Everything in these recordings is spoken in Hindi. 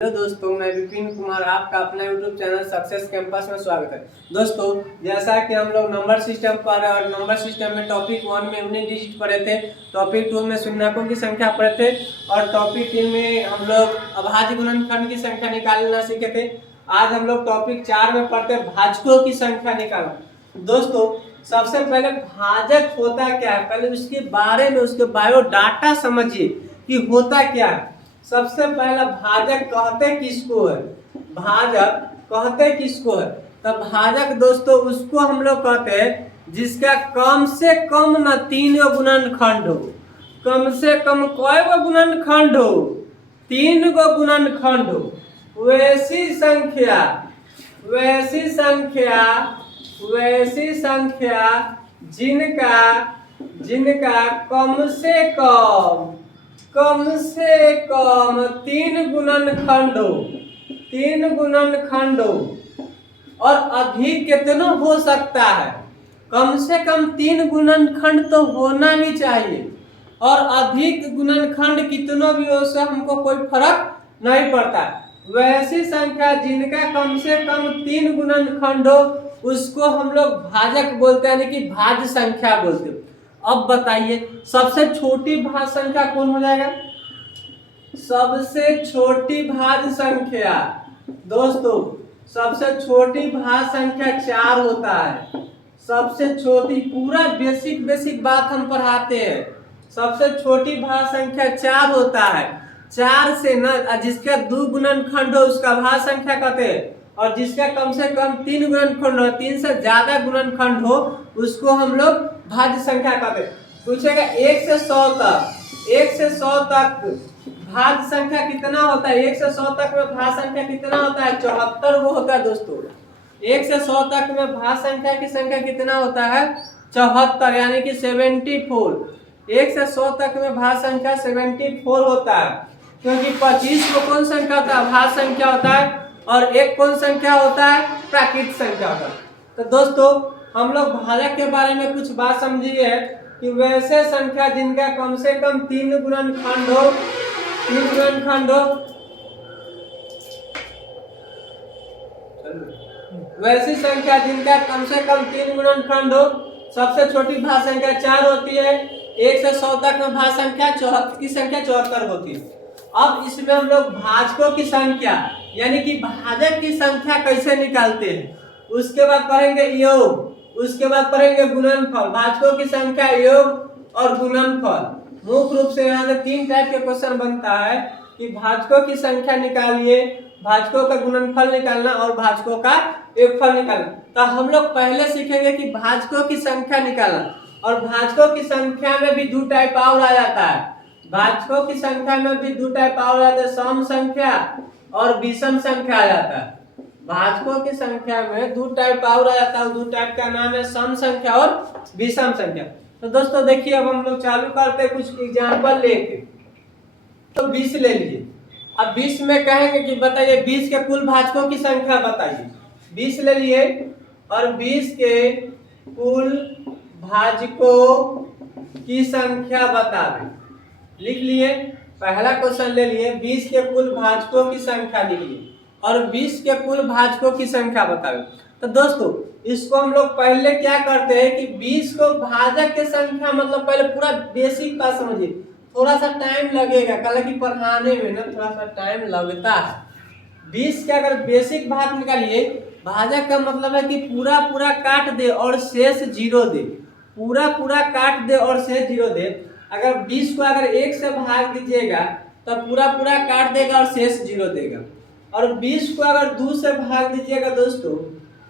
हेलो दोस्तों, मैं विपिन कुमार आपका अपना यूट्यूब चैनल सक्सेस कैंपस में स्वागत है। दोस्तों, जैसा कि हम लोग नंबर सिस्टम पढ़ रहे और नंबर सिस्टम में टॉपिक 1 में 19 डिजिट पढ़े थे, टॉपिक 2 में शून्यकों की संख्या पढ़े थे और टॉपिक 3 में हम लोग अभाज्य गुणनखंड की संख्या निकालना सीखे थे। आज हम लोग टॉपिक 4 में पढ़ते भाजकों की संख्या निकालना। दोस्तों, सबसे पहले भाजक होता क्या है, पहले उसके बारे में उसके बायोडाटा समझिए कि होता क्या है। सबसे पहला भाजक कहते किसको है, भाजक कहते किसको है, तब भाजक दोस्तों उसको हम लोग कहते हैं जिसका कम से कम न 3 गुणनखंड हो। कम से कम कई गो गुणनखंड हो, 3 गो गुणनखंड हो। वैसी संख्या जिनका कम से कम 3 गुणनखंड हो और अधिक कितना हो सकता है। कम से कम 3 गुणनखंड तो होना ही चाहिए और अधिक गुणनखंड कितना भी हो उससे हमको कोई फर्क नहीं पड़ता। वैसी संख्या जिनका कम से कम 3 गुणनखंड हो उसको हम लोग भाजक बोलते हैं, यानी कि भाज्य संख्या बोलते हैं। अब बताइए सबसे छोटी भाज्य संख्या कौन हो जाएगा। सबसे छोटी भाज्य संख्या दोस्तों, सबसे छोटी भाज्य संख्या 4 होता है। सबसे छोटी, पूरा बेसिक बात हम पढ़ाते हैं। सबसे छोटी भाज्य संख्या 4 होता है। 4 से न जिसका 2 गुणनखंड हो उसका भाज्य संख्या कहते हैं और जिसका कम से कम 3 गुणनखंड हो, 3 से ज्यादा गुणनखंड हो उसको हम लोग भाज्य संख्या कहते हैं। पूछेगा 1 से 100 तक भाज्य संख्या कितना होता है। 1 से 100 तक में भाज्य संख्या कितना होता है, 74 वो होता है दोस्तों। 1 से 100 तक में भाज्य संख्या की संख्या कितना होता है, 74, यानी कि 74। 1 से 100 तक में भाज्य संख्या 74 होता है, क्योंकि 25 को कौन संख्या होता है, भाज्य संख्या होता है और 1 कौन संख्या होता है, प्राकृत संख्या होता है। तो दोस्तों हम लोग भाजक के बारे में कुछ बात समझिए कि वैसे संख्या जिनका कम से कम 3 गुणनखंड हो, वैसी संख्या जिनका कम से कम 3 गुणनखंड हो। सबसे छोटी भाज्य संख्या 4 होती है। 1 से 100 तक में भाज्य संख्या की संख्या 74 होती है। अब इसमें हम लोग भाजकों की संख्या यानी कि भाजक की संख्या कैसे निकालते हैं, उसके बाद पढ़ेंगे योग, उसके बाद पढ़ेंगे गुणनफल। भाजकों की संख्या, योग और गुणनफल। मुख्य रूप से यहाँ से 3 टाइप के क्वेश्चन बनता है कि भाजकों की संख्या निकालिए, भाजकों का गुणनफल निकालना और भाजकों का योगफल निकालना। तो हम लोग पहले सीखेंगे कि भाजकों की संख्या निकालना, और भाजकों की संख्या में भी 2 टाइप और आ जाता है। भाजकों की संख्या में भी 2 टाइप और आ जाता है, सम संख्या और विषम संख्या आ जाता है। भाजकों की संख्या में 2 टाइप और आ जाता है, 2 टाइप का नाम है सम संख्या और विषम संख्या। तो दोस्तों देखिए, अब हम लोग चालू करते हैं कुछ एग्जांपल लेके। तो 20 ले लीजिए। अब 20 में कहेंगे कि बताइए 20 के कुल भाजकों की संख्या बताइए। 20 ले लिए और 20 के कुल भाजकों की संख्या बता दें। लिख लिए, पहला क्वेश्चन ले लिए, 20 के कुल भाजकों की संख्या लिख लिए और 20 के कुल भाजकों की संख्या बताओ। तो दोस्तों इसको हम लोग पहले क्या करते हैं कि 20 को भाजक के संख्या, मतलब पहले पूरा बेसिक बात समझिए। थोड़ा सा टाइम लगेगा, कल की पढ़ाने में ना थोड़ा सा टाइम लगता है। 20 के अगर बेसिक भाग निकालिए, भाजक का मतलब है कि पूरा काट दे और शेष 0 दे। पूरा काट दे और शेष 0 दे। अगर 20 को अगर 1 से भाग दीजिएगा तो पूरा काट देगा और शेष 0 देगा, और 20 को अगर 2 से भाग दीजिएगा दोस्तों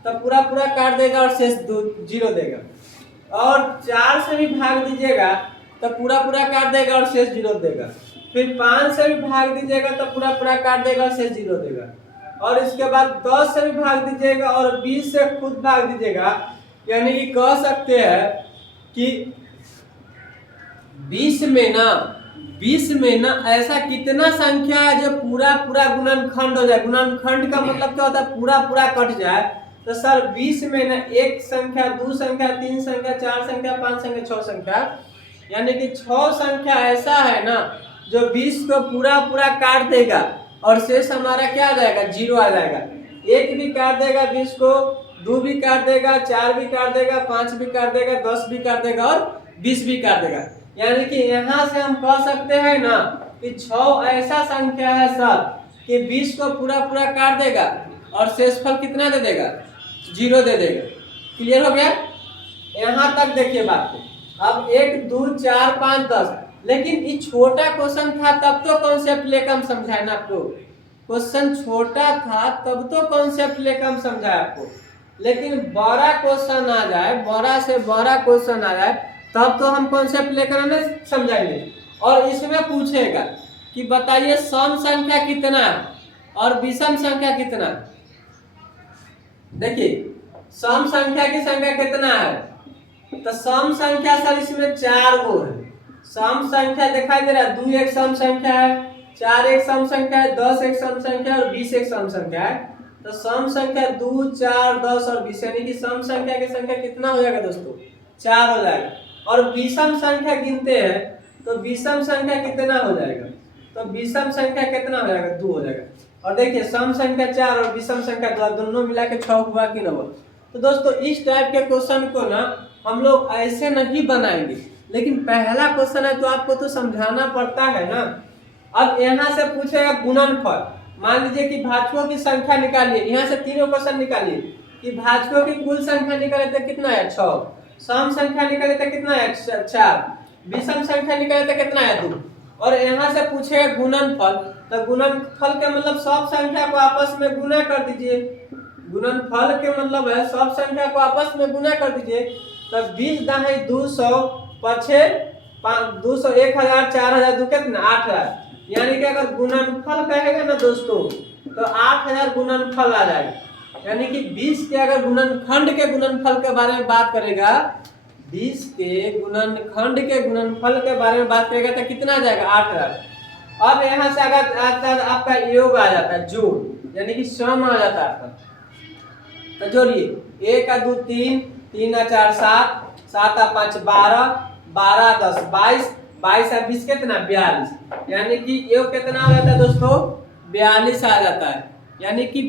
तो पूरा काट देगा और शेष 0 देगा, और 4 से भी भाग दीजिएगा तो पूरा काट देगा और शेष 0 देगा। फिर 5 से भी भाग दीजिएगा तो पूरा काट देगा और शेष 0 देगा, और इसके बाद 10 से भी भाग दीजिएगा और 20 से खुद भाग दीजिएगा। यानी कि कह सकते हैं कि 20 में ना ऐसा कितना संख्या है जो पूरा गुणनखंड हो जाए। गुणनखंड का मतलब क्या होता है, पूरा कट जाए। तो सर 20 में ना 1 संख्या, 2 संख्या, 3 संख्या, 4 संख्या, 5 संख्या, 6 संख्या, यानी कि 6 संख्या ऐसा है ना जो 20 को पूरा काट देगा और शेष हमारा क्या आ जाएगा, 0 आ जाएगा। 1 भी काट देगा 20 को, 2 भी काट देगा, 4 भी काट देगा, 5 भी काट देगा, 10 भी काट देगा और 20 भी काट देगा। यानी कि यहाँ से हम कह सकते हैं ना कि 6 ऐसा संख्या है सर कि 20 को पूरा पूरा काट देगा और शेषफल कितना दे देगा, 0 दे देगा। क्लियर हो गया? यहाँ तक देखिए बात को। अब 1 2 4 5 10, लेकिन ये छोटा क्वेश्चन था तब तो कॉन्सेप्ट लेकर हम समझाए ना आपको। क्वेश्चन छोटा था तब तो कॉन्सेप्ट लेकर हम समझाए आपको, लेकिन बड़ा क्वेश्चन आ जाए, बड़ा से बड़ा क्वेश्चन आ जाए तब तो हम कॉन्सेप्ट लेकर हमें समझाएंगे। और इसमें पूछेगा कि बताइए सम संख्या कितना और विषम संख्या कितना। देखिए सम संख्या की संख्या कितना है, तो सम संख्या सर इसमें 4 गो है। सम संख्या दिखाई दे रहा है, 2 एक सम संख्या है, 4 एक सम संख्या है, 10 एक सम संख्या है और 20 एक सम संख्या है। तो सम संख्या 2 4 10 और 20, यानी कि सम संख्या की संख्या कितना हो जाएगा दोस्तों, 4 हो जाएगा। और विषम संख्या गिनते हैं तो विषम संख्या कितना हो जाएगा, तो विषम संख्या कितना हो जाएगा, 2 हो जाएगा। और देखिए सम संख्या 4 और विषम संख्या 2, दोनों मिला के 6 हुआ कि न हुआ। तो दोस्तों इस टाइप के क्वेश्चन को ना हम लोग ऐसे नहीं बनाएंगे, लेकिन पहला क्वेश्चन है तो आपको तो समझाना पड़ता है ना। अब यहाँ से पूछेगा गुणनफल। मान लीजिए कि भाजकों की संख्या निकालिए, यहाँ से तीनों क्वेश्चन निकालिए कि भाजकों की कुल संख्या निकाले तो कितना है, 6। सम संख्या निकाले तो कितना है, 4। विषम संख्या निकाले तो कितना है, 2। और यहाँ से पूछेगा गुणनफल, तो गुणनफल के मतलब सब संख्या को आपस में गुना कर दीजिए। गुणनफल के मतलब है सब संख्या को आपस में गुना कर दीजिए। तो 20 दाही 200 पछे 200 1000 4000 2 कितना 8000, यानी कि अगर गुणनफल कहेगा ना दोस्तों तो 8000 गुणनफल आ जाएगा। यानी कि 20 के अगर गुणनखंड के गुणनफल के बारे में बात करेगा, 20 के गुणनखंड के गुणनफल के बारे में बात करेगा तो कितना आ जाएगा, 8000। अब यहाँ से अगर आपका योग आ जाता है, जोड़, यानी कि सम आ जाता है आपका। तो जोड़िए 1 2 3 3 4 7 7 5 12 12 10 22 22 और 20 कितना 42, यानी कि योग कितना आ जाता है दोस्तों, 42 आ जाता है। यानी कि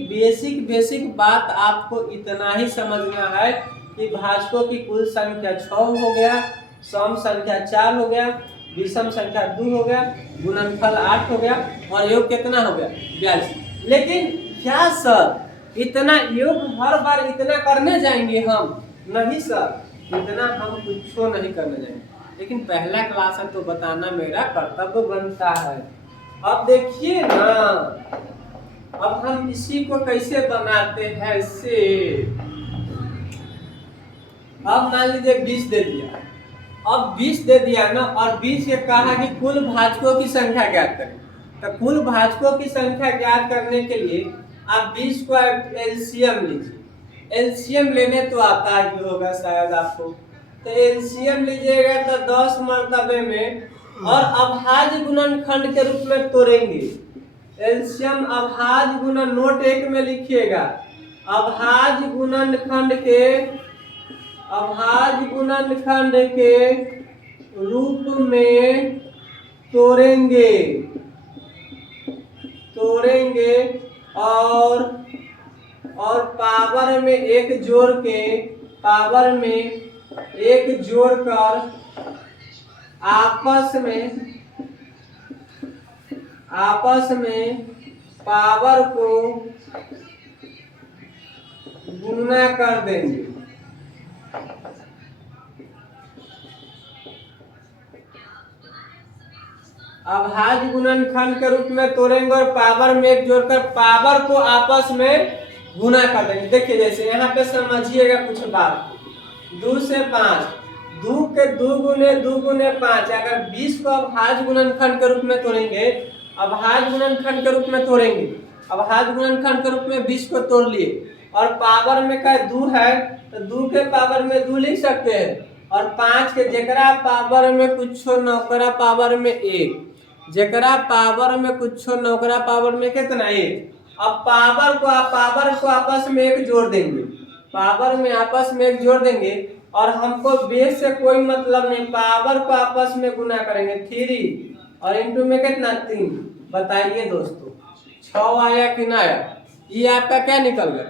बेसिक बात आपको इतना ही समझना है कि भाजकों की कुल संख्या 6 हो गया, सम संख्या 4 हो गया, विषम संख्या 2 हो गया, गुणनफल 8 हो गया और योग कितना हो गया, 42। लेकिन क्या सर इतना योग हर बार इतना करने जाएंगे हम? नहीं सर, इतना हम कुछ नहीं करने जाएंगे, लेकिन पहला क्लास है तो बताना मेरा कर्तव्य बनता है। अब देखिए ना, अब हम इसी को कैसे बनाते हैं इससे। अब मान लीजिए 20 दे दिया, अब 20 दे दिया ना और 20 के कहा कि कुल भाजकों की संख्या ज्ञात करें। तो कुल भाजकों की संख्या ज्ञात करने के लिए आप 20 को एलसीएम लीजिए। एलसीएम लेने तो आता ही होगा शायद आपको, तो एलसीएम लीजिएगा तो 10 मर्तबे में और अभाज्य गुणनखंड के रूप में तोड़ेंगे। एलसीएम अभाज्य गुणन, नोट 1 में लिखिएगा, अभाज्य गुणनखंड के रूप में तोड़ेंगे और पावर में 1 जोड़ के, पावर में 1 जोड़कर आपस में पावर को गुणा कर देंगे। अभाज्य गुणनखंड के रूप में तोड़ेंगे और पावर में 1 जोड़कर पावर को आपस में गुना कर देंगे। देखिए जैसे यहाँ पे समझिएगा कुछ बात, 2 से 5, 2 के 2 गुने 5। अगर 20 को अभाज्य गुणनखंड के रूप में तोड़ेंगे, अभाज्य गुणनखंड के रूप में तोड़ेंगे, अभाज्य गुणनखंड के रूप में 20 को तोड़ लिए और पावर में का 2 है तो 2 के पावर में 2 लिख सकते हैं और 5 के जेकरा पावर में कुछ नौकरा पावर में 1, जेकरा पावर में कुछ नौकरा पावर में कितना 1। अब पावर को आपस में 1 जोड़ देंगे, पावर में आपस में 1 जोड़ देंगे और हमको बेस से कोई मतलब नहीं, पावर को आपस में गुना करेंगे 3 और इंटू में कितना 3। बताइए दोस्तों 6 आया कि ना आया, ये आपका क्या निकल गया।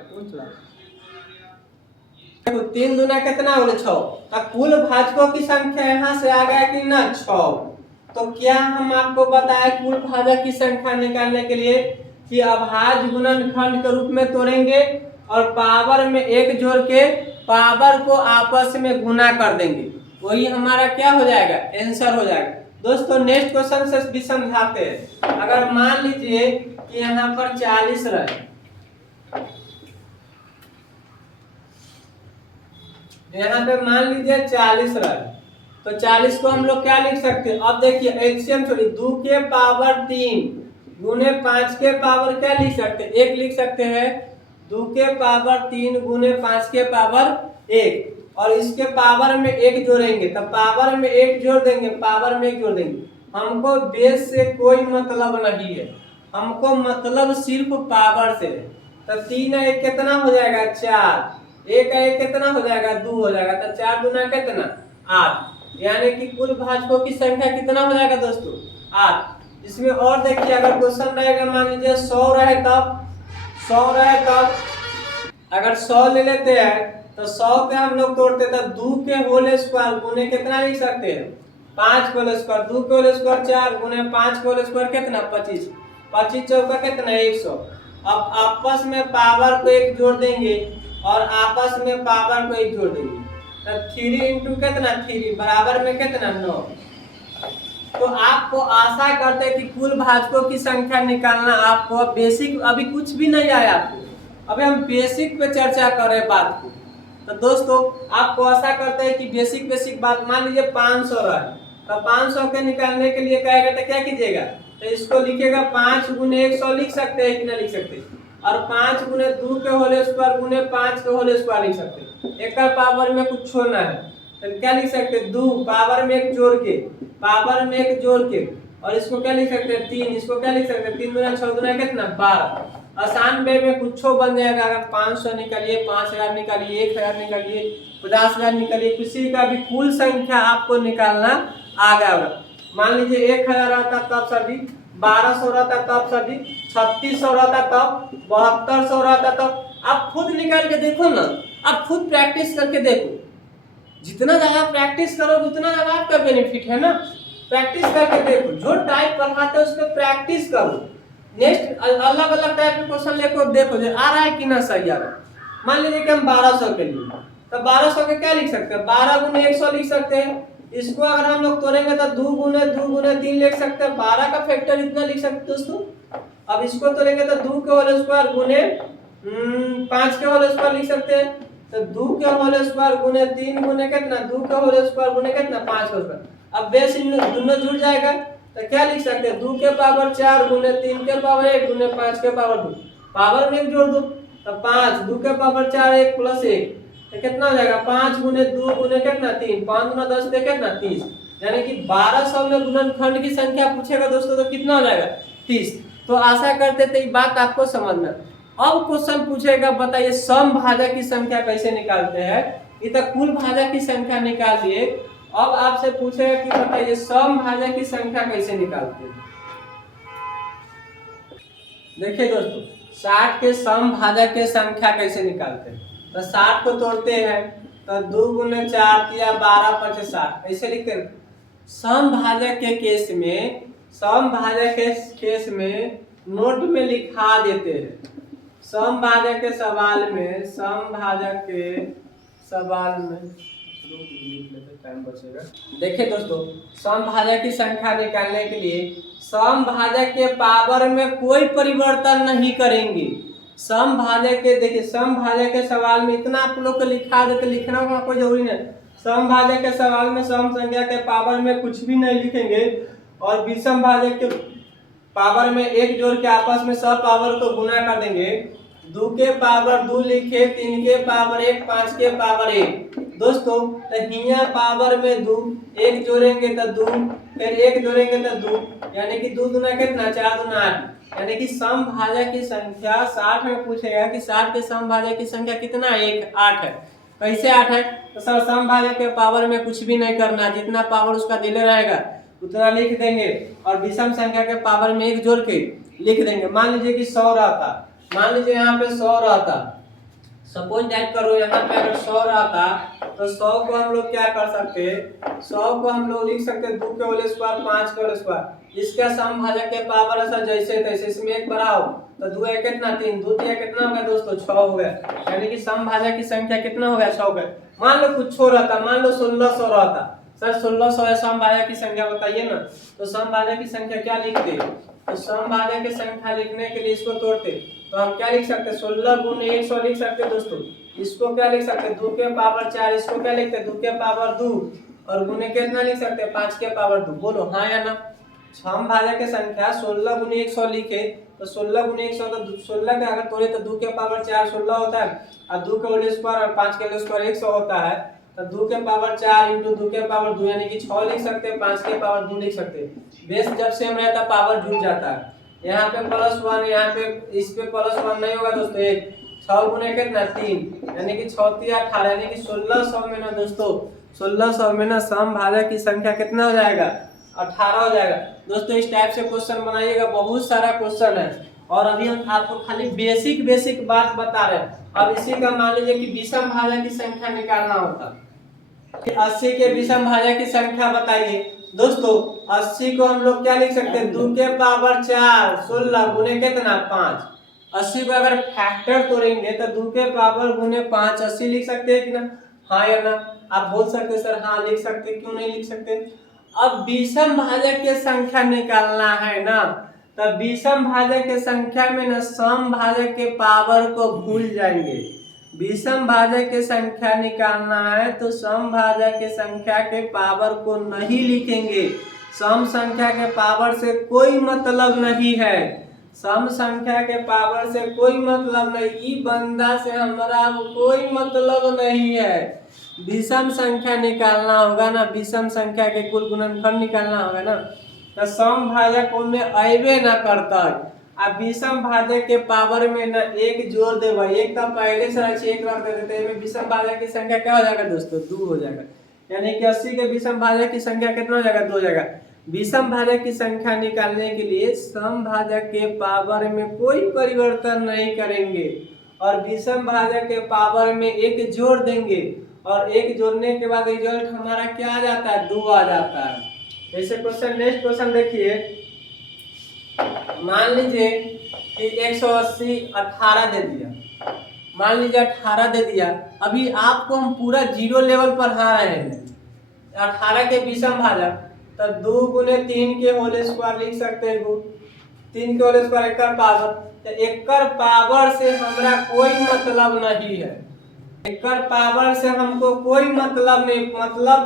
देखो 3 दूना कितना हो गया 6। तो कुल भाजकों की संख्या यहाँ से आ गया कि ना 6। तो क्या हम आपको बताए कुल भाजक की संख्या निकालने के लिए कि अभाज्य गुणनखंड के रूप में तोड़ेंगे और पावर में 1 जोड़ के पावर को आपस में गुना कर देंगे, वही हमारा क्या हो जाएगा, आंसर हो जाएगा। दोस्तों नेक्स्ट क्वेश्चन से भी समझाते हैं। अगर मान लीजिए कि यहाँ पर 40 रहे, यहाँ पे मान लीजिए 40 रहे, तो 40 को हम लोग क्या लिख सकते हैं। अब देखिए एलसीएम छोड़िए, 2 के पावर 3 गुने 5 के पावर क्या लिख सकते हैं, 1 लिख सकते हैं। 2 के पावर 3 गुने 5 के पावर 1, और इसके पावर में 1 जोड़ेंगे तो पावर में 1 जोड़ देंगे, पावर में 1 जोड़ देंगे। हमको बेस से कोई मतलब नहीं है, हमको मतलब सिर्फ पावर से है। तो 3 1 कितना हो जाएगा 4, 1 1 कितना हो जाएगा 2 हो जाएगा। तो 4 दूना कितना 8, यानी कि कुल भाजकों की संख्या कितना हो जाएगा दोस्तों 8। इसमें और देखिए अगर क्वेश्चन रहेगा मान लीजिए 100 रहे तब, 100 रहे तब अगर 100 ले लेते हैं तो 100 पे हम लोग तोड़ते तो 2 के होल स्क्वायर गुने कितना लिख सकते हैं 5 के होल स्क्वायर, 2 के होल स्क्वायर 4 गुने 5 के होल स्क्वायर कितना 25, 25 चौका कितना 100। अब आपस में पावर को 1 जोड़ देंगे और आपस में पावर को 1 जोड़ देंगे तो 3 इंटू कितना 3 बराबर में कितना 9। तो आपको आशा करते हैं कि कुल भाजकों की संख्या निकालना आपको बेसिक अभी कुछ भी नहीं आया आपको, अभी हम बेसिक पे चर्चा कर रहे हैं बात को। तो दोस्तों आपको आशा करते हैं कि बेसिक बात, मान लीजिए 500 रहा है तो 500 के निकालने के लिए कहेगा तो क्या कीजिएगा, तो इसको लिखिएगा 5 गुने 100 लिख सकते हैं कि ना लिख सकते, और 5 गुने 2 के होल स्क्वायर गुने 5 के होल स्क्वायर लिख सकते। एक पावर में कुछ छोड़ना है तो क्या लिख सकते 2 पावर में 1 जोड़ के, पावर में 1 जोड़ के, और इसको क्या लिख सकते हैं 3, इसको क्या लिख सकते हैं 3 गुना 6 गुना कितना 12। आसान वे में कुछ बन जाएगा। अगर 500 निकालिए, 5000 निकालिए, 1000 निकालिए, 50,000 निकालिए, किसी का भी कुल संख्या आपको निकालना आ गया होगा। मान लीजिए 1000 रहता तब सभी, 1200 रहता तब सभी, 3600 रहता तब, 7200 रहता तब। आप खुद निकाल के देखो ना, आप खुद प्रैक्टिस करके देखो, जितना ज्यादा प्रैक्टिस करोगे उतना ज्यादा आपका बेनिफिट है ना। प्रैक्टिस करके देखो, जो टाइप पढ़ाते हो उसको प्रैक्टिस करो। नेक्स्ट अलग अलग टाइप के क्वेश्चन लेको देखो जो आ रहा है कि ना सही आ रहा है। मान लीजिए कि हम 1200 के लिए, तो 1200 के क्या लिख सकते हैं 12 गुने 100 लिख सकते हैं। इसको अगर हम लोग तोड़ेंगे तो 2 गुने 3 लिख सकते हैं, 12 का फैक्टर इतना लिख सकते हैं दोस्तों। अब इसको तोड़ेंगे तो 2 के होल स्क्वायर गुने 5 के होल स्क्वायर लिख सकते हैं, तो 2 के होल स्क्वायर गुने 3 गुने कितना 2 के होल स्क्वायर गुने कितना 5 के स्क्वायर। अब बेस इन दोनों जुड़ जाएगा तो क्या लिख सकते हैं 2 के पावर 4 गुने 3 के पावर 1 गुने 5 के पावर 2, पावर में 1 जोड़ दो तो 5, 2 के पावर 4 1 प्लस 1 तो कितना हो जाएगा 5 गुने 2 गुने कितना 3, 5 गुना 10 पे कितना 30, यानी कि 1200 में गुणनखंड की संख्या पूछेगा दोस्तों तो कितना हो जाएगा 30। तो आशा करते थे ये बात आपको समझ में। अब क्वेश्चन पूछेगा बताइए सम भाजक की संख्या कैसे निकालते हैं। ये तो कुल भाजक की संख्या निकाल दिए, अब आपसे पूछेगा कि बताइए सम भाजक की संख्या कैसे निकालते हैं। देखिए दोस्तों 60 के सम भाजक के संख्या कैसे निकालते हैं। तो 60 को तोड़ते हैं तो 2 गुने 4 किया 12 5 60 ऐसे लिखते हैं। सम भाजक के केस में, सम भाजक के केस में नोट में लिखा देते हैं। सम भाजक के सवाल में, सम भाजक के सवाल में टाइम बचेगा। देखिए दोस्तों सम भाजक की संख्या निकालने के लिए सम भाजक के पावर में कोई परिवर्तन नहीं करेंगे। सम भाजक के देखिए सम भाजक के सवाल में इतना आप लोग को लिखा देते, लिखना का कोई जरूरी नहीं। सम भाजक के सवाल में सम संख्या के पावर में कुछ भी नहीं लिखेंगे और विषम भाजक के पावर में 1 जोड़ के आपस में सब पावर को गुना कर देंगे। 2 के पावर 2 लिखे, 3 के पावर 1, 5 के पावर 1 दोस्तों। तो हिया पावर में 2, 1 जोड़ेंगे तो 2, फिर 1 जोड़ेंगे तो 2, यानी कि 2 दूना कितना 4 दूना 8, यानी कि सम भाजक की संख्या 60 में पूछेगा कि 60 के सम भाजक की संख्या कितना 8 है। कैसे 8 है तो सर सम भाजक के पावर में कुछ भी नहीं करना, जितना पावर उसका दिले रहेगा उतना लिख देंगे और विषम संख्या के पावर में 1 जोड़ के लिख देंगे। मान लीजिए कि 100 रहता, मान लीजिए यहाँ पे 100 रहता, सपोज दैट करो यहाँ पे अगर 100 रहता तो 100 को हम लोग क्या कर सकते हैं, 100 को हम लोग लिख सकते हैं 2 के होल स्क्वायर 5 के होल स्क्वायर, इसका समभाजक के पावर ऐसा जैसे तैसे, इसमें एक बढ़ाओ तो 2 एक कितना 3, 2 3 कितना हो गया दोस्तों 6 हो गया, यानी कि समभाजक की संख्या कितना हो गया 6 हो गया। मान लो कुछ हो रहता, मान लो 1600 रहता, सर 1600 है समभाजक की संख्या बताइए ना, तो समभाजक की संख्या क्या लिखते, तो समभाजक की संख्या लिखने के लिए इसको तोड़ते तो हम क्या लिख सकते, 16 गुने 100 लिख सकते दोस्तों, इसको क्या लिख सकते 2 के पावर 4, इसको क्या लिखते 2 के पावर 2 और गुने कितना लिख सकते 5 के पावर 2, बोलो हाँ या ना। समभाजक की संख्या 16 गुने 100 लिखे तो 16 गुने 100 तो 16 का अगर तोड़े तो 2 के पावर 4 16 होता है और 2 के होल स्क्वायर और 5 के होल स्क्वायर 100 होता है, तो 2 के पावर 4 इंटू 2 के पावर 2 यानी कि 6 लिख सकते हैं, 5 के पावर 2 लिख सकते हैं। बेस जब सेम रहता पावर जुड़ जाता है, यहाँ पे +1 यहाँ पे इस पे +1 नहीं होगा दोस्तों, एक 6 गुने कितना 3 यानी कि 6 3 18 यानी कि 1600 में ना दोस्तों 1600 में ना समभाजक की संख्या कितना हो जाएगा 18 हो जाएगा। दोस्तों इस टाइप से क्वेश्चन बनाइएगा, बहुत सारा क्वेश्चन है और अभी हम आपको खाली बेसिक बात बता रहे हैं। अब इसी का मान लीजिए कि विषम भाजक की संख्या निकालना होता, 80 के विषम भाजक की संख्या बताइए दोस्तों। 80 को हम लोग क्या लिख सकते हैं 2 के पावर 4 16 गुने कितना 5, 80 को अगर फैक्टर तोड़ेंगे तो 2 के पावर गुने 5 80 लिख सकते हैं कि ना, हाँ या ना। आप बोल सकते हैं सर हाँ लिख सकते, क्यों नहीं लिख सकते। अब विषम भाजक की संख्या निकालना है ना, तब विषम भाजक के संख्या में ना सम भाजक के पावर को भूल जाएंगे। विषम भाजक की संख्या निकालना है तो सम भाजक के संख्या के पावर को नहीं लिखेंगे, सम संख्या के पावर से कोई मतलब नहीं है, सम संख्या के पावर से कोई मतलब नहीं, ई बंदा से हमारा कोई मतलब नहीं है। विषम संख्या निकालना होगा ना, विषम संख्या के कुल गुणनफल निकालना होगा ना, तो सम भाजक में अबे ना करता है। अब विषम भाजक के पावर में ना एक जोड़ दे भाई, एक तो पहले से एक रख देते हैं, विषम भाजक की संख्या क्या हो जाएगा दोस्तों 2 हो जाएगा, यानी कि 80 के विषम भाजक की संख्या कितना हो जाएगा 2 हो जाएगा। विषम भाजक की संख्या निकालने के लिए सम भाजक के पावर में कोई परिवर्तन नहीं करेंगे और विषम भाजक के पावर में एक जोड़ देंगे और एक जोड़ने के बाद रिजल्ट हमारा क्या आ जाता है 2 आ जाता है। जैसे क्वेश्चन नेक्स्ट क्वेश्चन देखिए, मान लीजिए कि 180 18 दे दिया, मान लीजिए 18 दे दिया, अभी आपको हम पूरा 0 लेवल पर आ रहे हैं 18 के विषम भाजक, तो 2 गुने 3 के होल स्क्वायर लिख सकते हैं, 3 के होल स्क्वायर एकर पावर, तो एकर पावर से हमारा कोई मतलब नहीं है, एकर पावर से हमको कोई मतलब नहीं,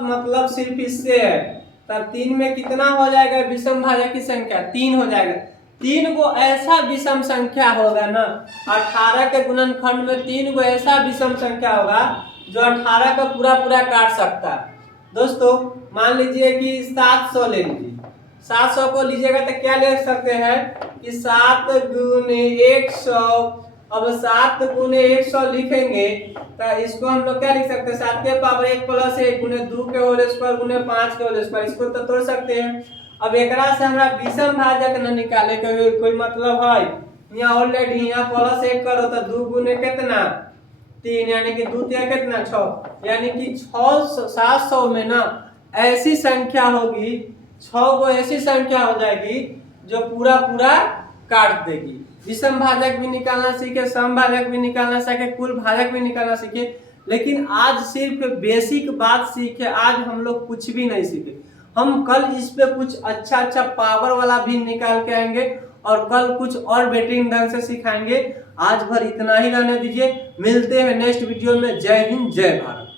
मतलब सिर्फ इससे है। तब 3 में कितना हो जाएगा विषम भाजक की संख्या 3 हो जाएगा। 3 को ऐसा विषम संख्या होगा ना, 18 के गुणनखंड में 3 को ऐसा विषम संख्या होगा जो 18 का पूरा काट सकता है। दोस्तों मान लीजिए कि 700 ले लीजिए, 700 को लीजिएगा तो क्या ले सकते हैं कि 7 गुने 100, अब 7 गुने 100 लिखेंगे तो इसको हम लोग क्या लिख सकते हैं 7 के पावर 1 प्लस 1 गुने 2 के होल स्क्वायर गुने 5 के होल स्क्वायर, इसको तो तोड़ सकते हैं। अब एकरा से हमरा विषम भाजक न निकाले के कोई मतलब है, यहाँ ऑलरेडी यहाँ प्लस 1 करो तो 2 गुने कितना 3 यानी कि 2 3 कितना 6, यानी कि 700 में ना ऐसी संख्या होगी, 6 को ऐसी संख्या हो जाएगी जो पूरा काट देगी। विषम भाजक भी निकालना सीखे, सम भाजक भी निकालना सीखे, कुल भाजक भी निकालना सीखे, लेकिन आज सिर्फ बेसिक बात सीखे, आज हम लोग कुछ भी नहीं सीखे। हम कल इस पे कुछ अच्छा पावर वाला भी निकाल के आएंगे और कल कुछ और बेहतरीन ढंग से सिखाएंगे। आज भर इतना ही रहने दीजिए, मिलते हैं नेक्स्ट वीडियो में। जय हिंद जय भारत।